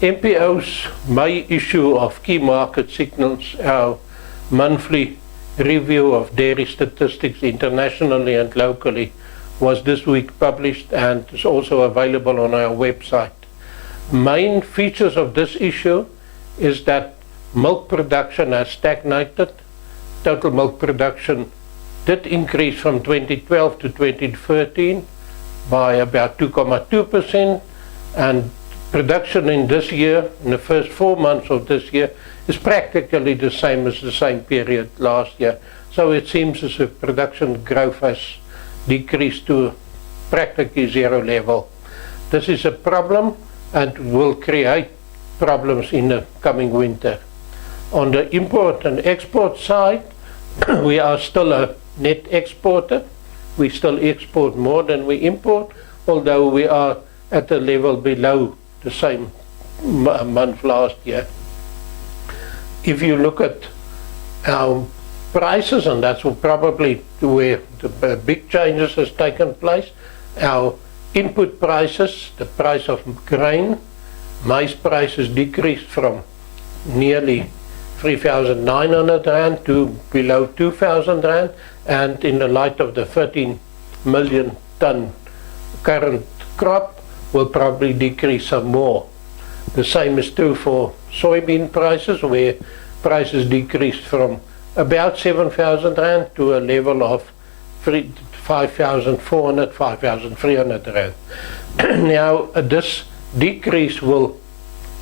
MPO's May issue of Key Market Signals, our monthly review of dairy statistics internationally and locally, was this week published and is also available on our website. Main features of this issue is that milk production has stagnated. Total milk production did increase from 2012 to 2013 by about 2.2%, and production in this year, in the first 4 months of this year, is practically the same as the same period last year. So it seems as if production growth has decreased to practically zero level. This is a problem and will create problems in the coming winter. On the import and export side, we are still a net exporter. We still export more than we import, although we are at a level below the same month last year. If you look at our prices, and that's probably where the big changes has taken place, our input prices, the price of grain, maize prices decreased from nearly 3,900 rand to below 2,000 rand, and in the light of the 13 million ton current crop, will probably decrease some more. The same is true for soybean prices, where prices decreased from about 7,000 rand to a level of 5,400, 5,300 rand. Now, this decrease will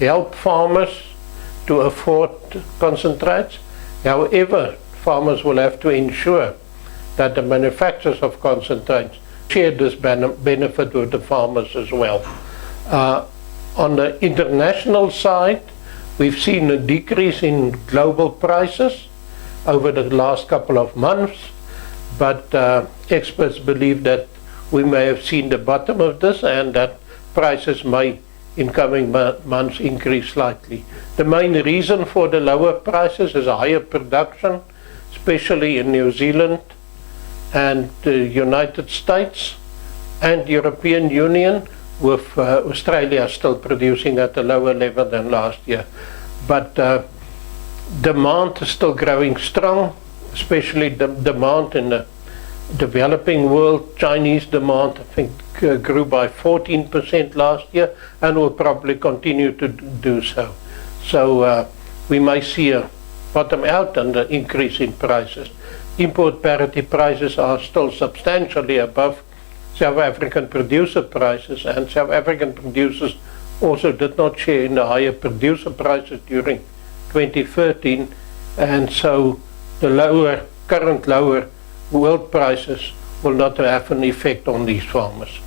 help farmers to afford concentrates. However, farmers will have to ensure that the manufacturers of concentrates share this benefit with the farmers as well. On the international side, we've seen a decrease in global prices over the last couple of months, but experts believe that we may have seen the bottom of this and that prices may in coming months increase slightly. The main reason for the lower prices is higher production, especially in New Zealand and the United States and European Union, with Australia still producing at a lower level than last year. But demand is still growing strong, especially the demand in the developing world. Chinese demand, I think, grew by 14% last year and will probably continue to do so. So we may see a bottom out and an increase in prices. Import parity prices are still substantially above South African producer prices, and South African producers also did not share in the higher producer prices during 2013, and so the current lower world prices will not have an effect on these farmers.